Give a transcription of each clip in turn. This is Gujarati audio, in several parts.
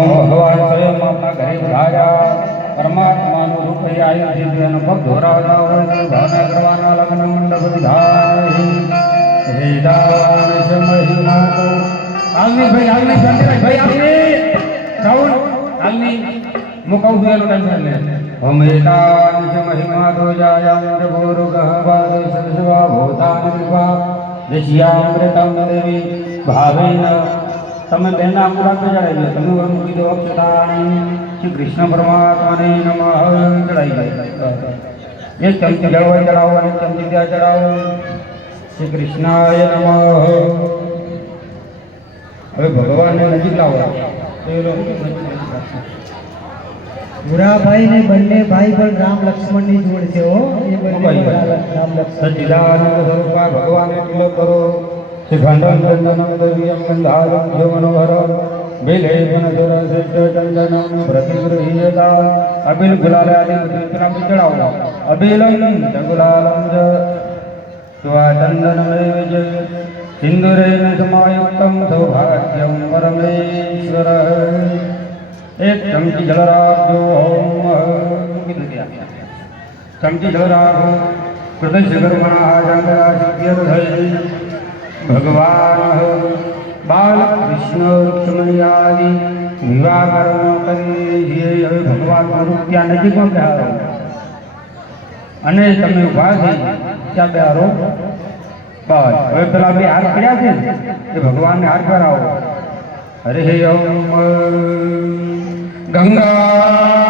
ઓમ ભગવાન સ્વયં આપના ઘરે પધાર્યા પરમાત્માનું રૂપ એ આવ્યું છે જેનો ભક્ત ધોરાવતા હોય તે ભાવના કરવાના લગ્ન મંડપ વિધાય વેદાન છે મહિમા તો હાલની ભાઈ હાલની શાંતિરાજ ભાઈ હાલની રાહુલ હાલની હું કહું છું એનો ટેન્શન લે હમેતાન છે મહિમા તો જાયાંત ભોરુગહ વાદે સદસ્વા ભૂતાન વિભા દશ્યામૃતમ દેવી ભાવેન તમે બેના અંગુરાગ ચડાવી લો. તમે ઓર મૂકી દો. અક્ષતાણી શ્રી કૃષ્ણ પરમાત્માને નમઃ ચડાવી દો એક ચમચી જળવાય ચડાવો અને ચમચી ત્યાં ચડાવો શ્રી કૃષ્ણાય નમઃ. હવે ભગવાનને નજીક લાવો. ભૂરાભાઈ ને બંને ભાઈ પણ રામ લક્ષ્મણની જોડ છે હો. એ બંને. રામ લક્ષ્મણ. સચ્ચિદાનંદ તિલક કરો. શ્રી ખંડન ચંદનમ દવ્યમ ગંધારમ જો મનોહર બિલે વનસુર શ્રેષ્ઠ ચંદનમ પ્રતિગૃહ્યતા અબિલ ગુલાલ આદિ પુષ્પના ચડાવો અબિલમ ગુલાલમ સ્વા ચંદનમેવ જ સિંદુરેન સમાયુક્તમ સૌભાગ્યમ પરમેશ્વર એક ચમચી જળ રાખજો. ચમચી જળ રાખો કૃતજ્ઞ જંગરા સિદ્ધ્યર્થય ભગવાન બાલકૃષ્ણ રૂક્ષ્મણિયાદિ વિવાહ કર્મ કરી છીએ. હવે ભગવાનનું રૂપ ત્યાં નજીકમાં બેહારો અને તમે ઊભા થઈ ત્યાં બેહારો બસ. હવે પેલા બે હાથ કર્યા છે એ ભગવાનને હાથ કરાવો હરે ઓમ. ગંગા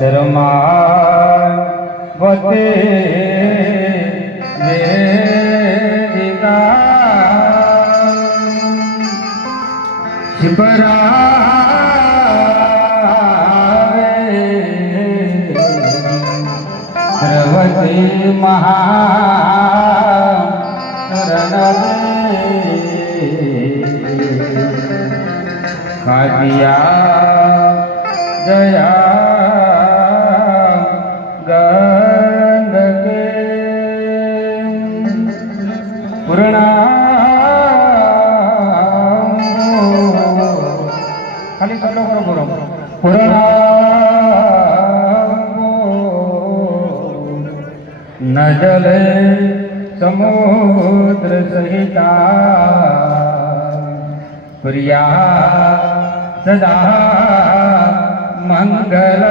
શર્મા વતે વેદિકા શિબરા પ્રવતી મહા કાદિયા ખાલી કટો કરો બોલો પૂર્ણા. ન જલે સમુદ્ર સહિતા પ્રિયા સદા મંગલ.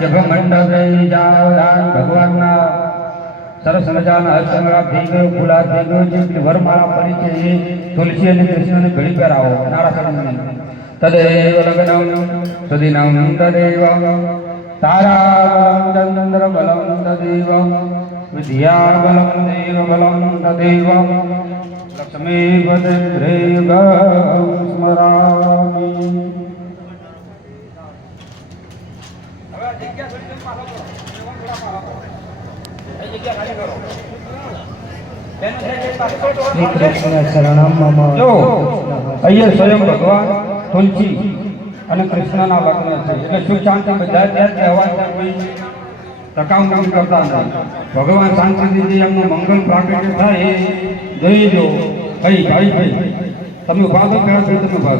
શુભ મંડપે જાવદાન ભગવાનના સરસ મજાના હસ્તંગળા થઈ ગયો ગુલાબ થઈ ગયો જે પેલી વરમાળા પડી છે એ તુલસી અને કૃષ્ણને ઘડી પહેરાવો નારાયણ તદેવ લગ્નમ, સુદીનમ તદેવ તારા ચંદ્ર બલમ તદેવ. વિદ્યા બલમ દેવ બલમ તદેવ લક્ષ્મી પદે સ્મરામી શ્રી કૃષ્ણ શરણમ અહીંયા સ્વયં ભગવાન, તુલસી અને કૃષ્ણના લગ્ન છે. એટલે સુખ શાંતિ? બધા ત્યાં તહેવાર કોઈ ટકાઉ કરતા નથી ભગવાન શાંતિથી એમનું મંગલ પ્રાગટ્ય થાય એ જોઈ લો. ભાઈ ભાઈ ભાઈ, તમે ઊભા દો કયા તમે ઊભા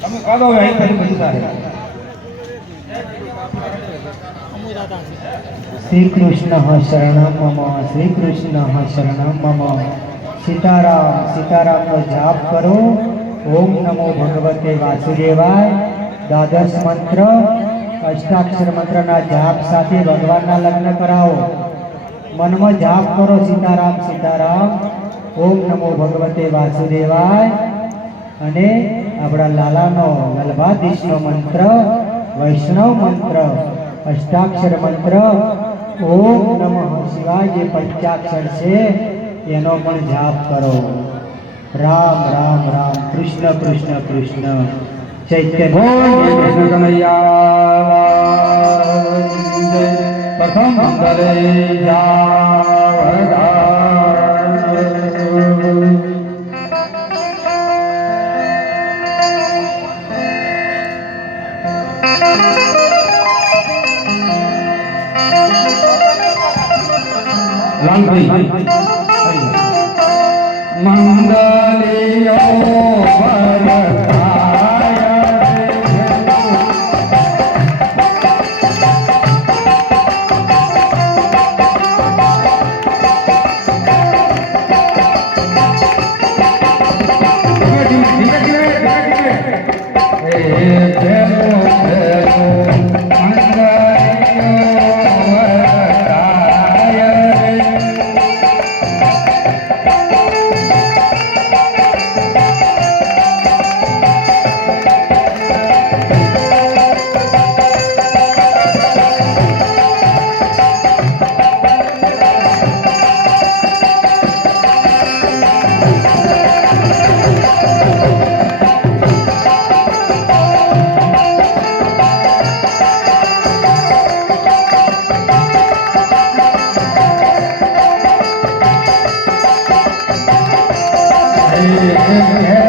તમે કાઢો અહીં પછી બધું થાય શ્રી કૃષ્ણ શરણમ મમ શ્રી કૃષ્ણ શરણમ મમ સીતારામ, સીતારામનો જાપ કરો। ઓમ નમો ભગવતે વાસુદેવાય। દ્વાદશ મંત્ર, અષ્ટાક્ષર મંત્રના જાપ સાથે ભગવાનના લગ્ન કરાવો। મનમાં જાપ કરો, સીતારામ સીતારામ। ઓમ નમો ભગવતે વાસુદેવાય। અને આપણા લાલાનો વલ્ભાધીશનો મંત્ર, વૈષ્ણવ મંત્ર અષ્ટાક્ષર મંત્ર ઓમ નમઃ શિવાય જે પંચાક્ષર છે એનો પણ જાપ કરો. રામ રામ રામ કૃષ્ણ કૃષ્ણ કૃષ્ણ. ચૈત્ય કૃષ્ણ કનૈયા. પ્રથમ મંગલે જાવદાન મંગલિયો હે